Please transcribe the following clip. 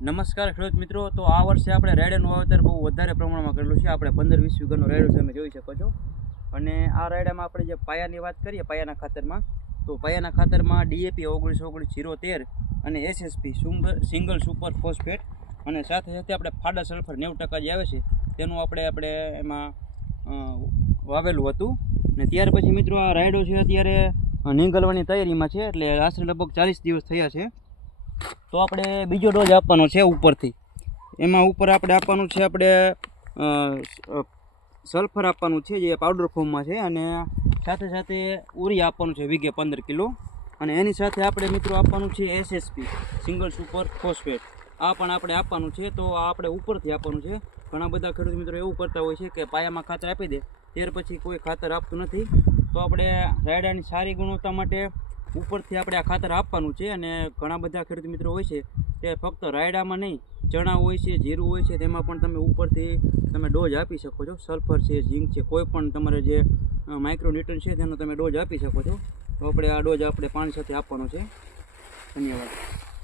નમસ્કાર ખેડૂત મિત્રો, તો આ વર્ષે આપણે રાયડાનું વાવેતર બહુ વધારે પ્રમાણમાં કરેલું છે. આપણે 15-20 વીઘાનો રાયડો તમે જોઈ શકો છો. અને આ રાયડામાં આપણે જે પાયાની વાત કરીએ, પાયાના ખાતરમાં, તો પાયાના ખાતરમાં DAP 19-19-013 અને SSP સિંગલ સુપર ફોસ્ફેટ અને સાથે સાથે આપણે ફાડા સલ્ફર 90% જે આવે છે તેનું આપણે એમાં વાવેલું હતું. અને ત્યાર પછી મિત્રો આ રાયડો છે અત્યારે નીંગલવાની તૈયારીમાં છે, એટલે આશરે લગભગ 40 દિવસ થયા છે. તો આપણે બીજો ડોઝ આપવાનો છે ઉપરથી. એમાં ઉપર આપણે આપવાનું છે સલ્ફર આપવાનું છે, જે પાવડર ફોર્મમાં છે, અને સાથે સાથે ઉરી આપવાનું છે વીઘે 15 કિલો. અને એની સાથે આપણે મિત્રો આપવાનું છે SSP સિંગલ સુપર ફોસ્ફેટ. આ પણ આપણે આપવાનું છે. તો આ આપણે ઉપરથી આપવાનું છે. ઘણા બધા ખેડૂત મિત્રો એવું કરતા હોય છે કે પાયામાં ખાતર આપી દે, ત્યાર પછી કોઈ ખાતર આપતું નથી. તો આપણે રાયડાની સારી ગુણવત્તા માટે ઉપરથી આપણે આ ખાતર આપવાનું છે. અને ઘણા બધા ખેડૂત મિત્રો હોય છે તે ફક્ત રાયડામાં નહીં, ચણા હોય છે, જીરું હોય છે, તેમાં પણ તમે ઉપરથી તમે ડોઝ આપી શકો છો. સલ્ફર છે, ઝીંક છે, કોઈ પણ તમારે જે માઇક્રોન્યુટ્રન છે તેનો તમે ડોઝ આપી શકો છો. તો આપણે આ ડોઝ આપણે પાણી સાથે આપવાનો છે. ધન્યવાદ.